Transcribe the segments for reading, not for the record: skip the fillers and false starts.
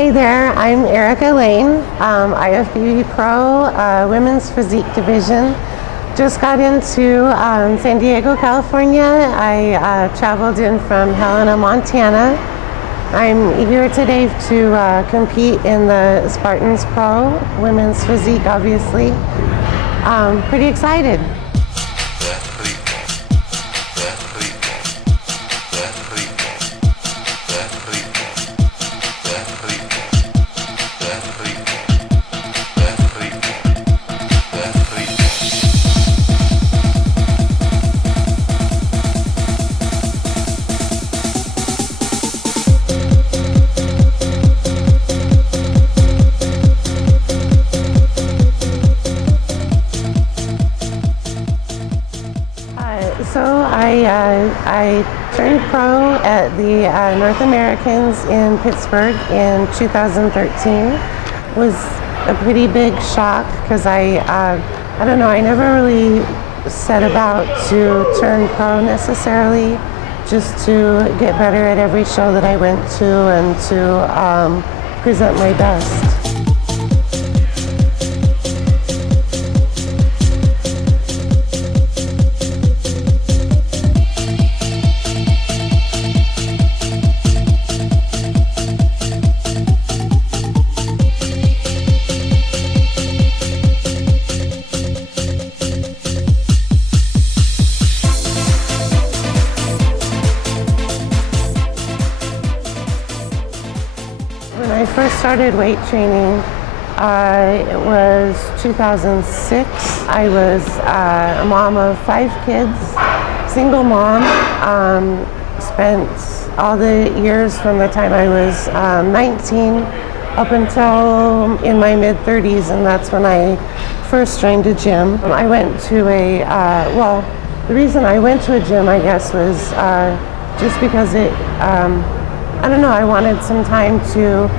Hey there, I'm Erika Laine, IFBB Pro, Women's Physique Division. Just got into San Diego, California. I traveled in from Helena, Montana. I'm here today to compete in the Spartans Pro, Women's Physique, obviously. Pretty excited. So I turned pro at the North Americans in Pittsburgh in 2013. It was a pretty big shock because I don't know, I never really set about to turn pro necessarily, just to get better at every show that I went to and to present my best. When I first started weight training, it was 2006. I was a mom of 5 kids, single mom. Spent all the years from the time I was 19 up until in my mid-30s, and that's when I first joined a gym. I went to well, the reason I went to a gym, I guess, was just because I don't know, I wanted some time to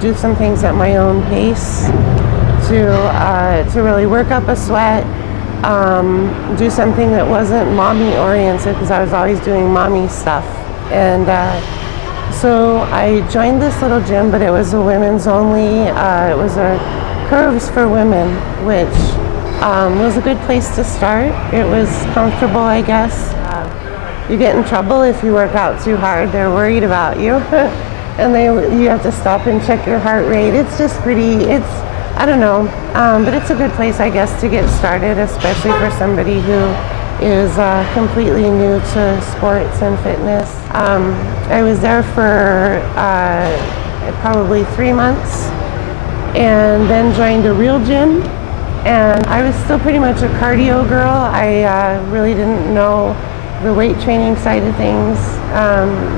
do some things at my own pace, to really work up a sweat, do something that wasn't mommy oriented, because I was always doing mommy stuff. And so I joined this little gym, but it was a women's only, it was a Curves for Women, which was a good place to start. It was comfortable, I guess. You get in trouble if you work out too hard. They're worried about you. And you have to stop and check your heart rate. It's just I don't know, but it's a good place, I guess, to get started, especially for somebody who is completely new to sports and fitness. I was there for probably 3 months, and then joined a real gym. And I was still pretty much a cardio girl. I really didn't know the weight training side of things,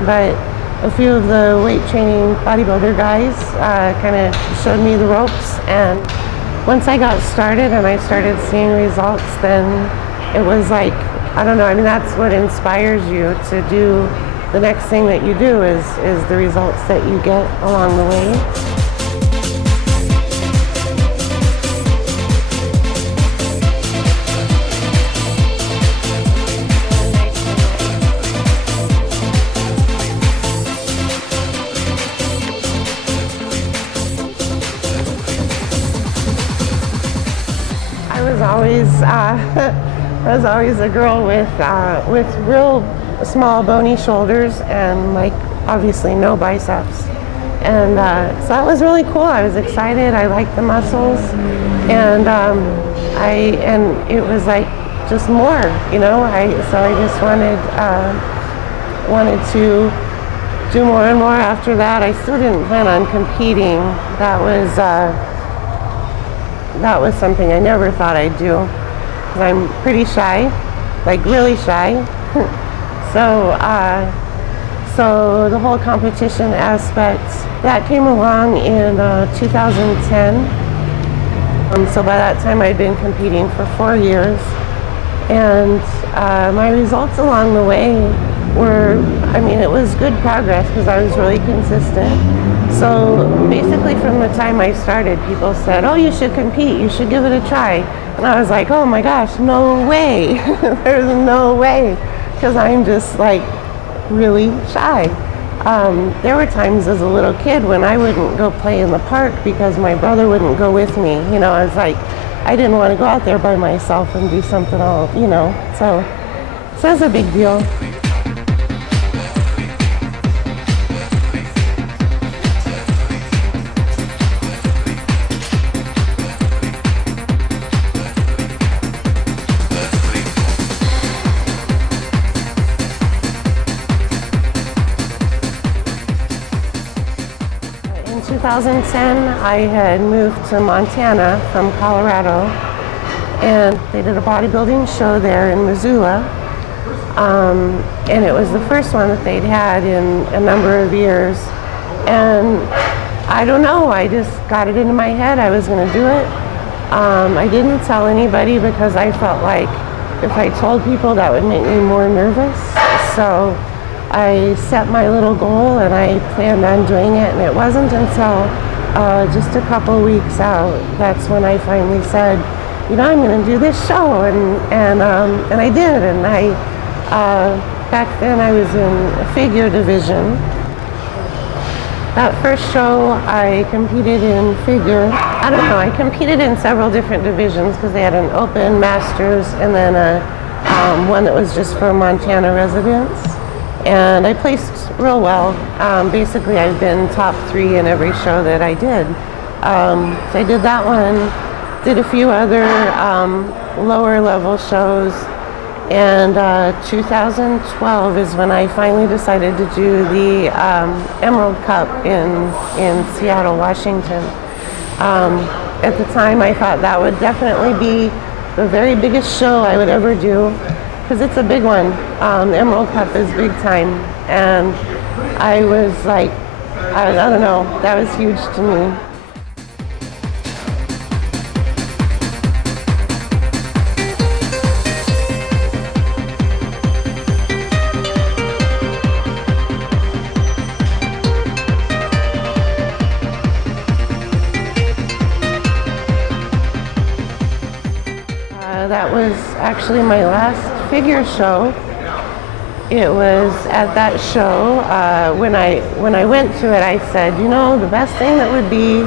but a few of the weight training bodybuilder guys kind of showed me the ropes, and once I got started and I started seeing results, then it was like, I don't know, I mean, that's what inspires you to do the next thing that you do is the results that you get along the way. I was always a girl with real small bony shoulders and obviously no biceps, and so that was really cool. I was excited. I liked the muscles, and it was like just more, you know. So I just wanted to do more and more after that. I still didn't plan on competing. That was something I never thought I'd do, because I'm pretty shy, like really shy. So the whole competition aspect, that came along in 2010. So by that time I'd been competing for 4 years, and my results along the way were, I mean, it was good progress because I was really consistent. So basically from the time I started, people said, oh, you should compete, you should give it a try. And I was like, oh my gosh, no way. There's no way, because I'm just like really shy. There were times as a little kid when I wouldn't go play in the park because my brother wouldn't go with me. You know, I was like, I didn't want to go out there by myself and do something all, you know. So it's a big deal. In 2010, I had moved to Montana from Colorado, and they did a bodybuilding show there in Missoula, and it was the first one that they'd had in a number of years. And I don't know, I just got it into my head I was going to do it. I didn't tell anybody because I felt like if I told people that would make me more nervous. So I set my little goal and I planned on doing it, and it wasn't until just a couple weeks out that's when I finally said, you know, I'm going to do this show, and I did. And I back then I was in a figure division. That first show I competed in figure. I don't know, I competed in several different divisions because they had an open, masters, and then one that was just for Montana residents. And I placed real well. Basically, I've been top 3 in every show that I did. So I did that one, did a few other lower level shows, and 2012 is when I finally decided to do the Emerald Cup in Seattle, Washington. At the time, I thought that would definitely be the very biggest show I would ever do, because it's a big one. The Emerald Cup is big time, and I was like, I don't know, that was huge to me. That was actually my last figure show. It was at that show, when I went to it, I said, you know, the best thing that would be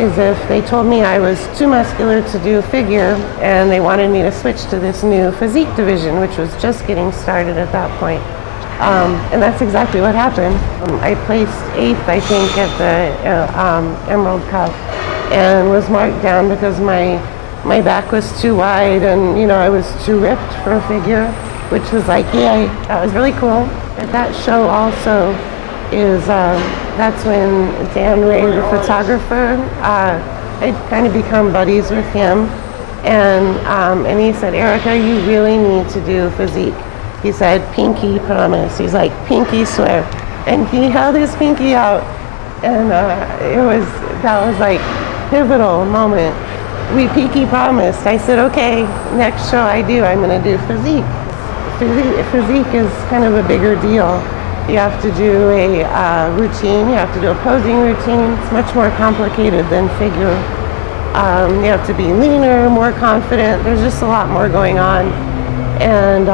is if they told me I was too muscular to do figure and they wanted me to switch to this new physique division, which was just getting started at that point. And that's exactly what happened. I placed 8th, I think, at the Emerald Cup, and was marked down because my back was too wide, and you know, I was too ripped for a figure, which was like, yay, that was really cool. At that show also is, that's when Dan Ray, the photographer, I'd kind of become buddies with him, and he said, Erika, you really need to do physique. He said, pinky promise. He's like, pinky swear. And he held his pinky out, and that was like pivotal moment. We pinky promised. I said, okay, next show I do, I'm going to do physique. Physique is kind of a bigger deal. You have to do a routine, you have to do a posing routine. It's much more complicated than figure. You have to be leaner, more confident. There's just a lot more going on. And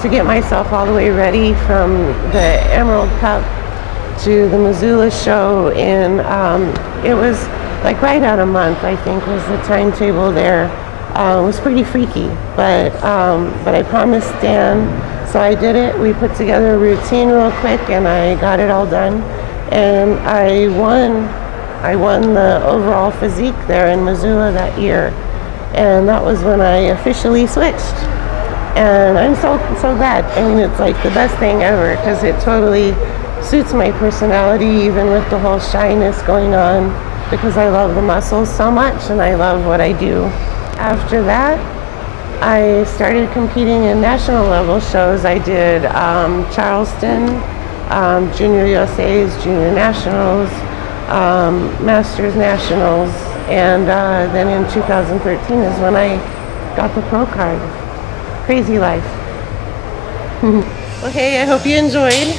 to get myself all the way ready from the Emerald Cup to the Missoula show it was like right at a month, I think, was the timetable there. It was pretty freaky, but I promised Dan, so I did it. We put together a routine real quick, and I got it all done, and I won the overall physique there in Missoula that year, and that was when I officially switched. And I'm so glad. I mean, it's like the best thing ever, because it totally suits my personality, even with the whole shyness going on, because I love the muscles so much and I love what I do. After that, I started competing in national level shows. I did Charleston, Junior USA's, Junior Nationals, Masters Nationals, and then in 2013 is when I got the pro card. Crazy life. Okay, I hope you enjoyed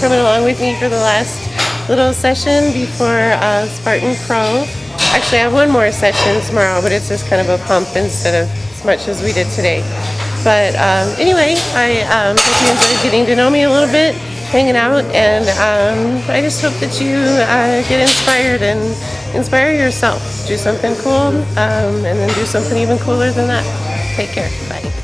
coming along with me for the last little session before Spartan Pro. Actually, I have one more session tomorrow, but it's just kind of a pump instead of as much as we did today. But anyway, I hope you enjoyed getting to know me a little bit, hanging out, and I just hope that you get inspired and inspire yourself. Do something cool, and then do something even cooler than that. Take care. Bye.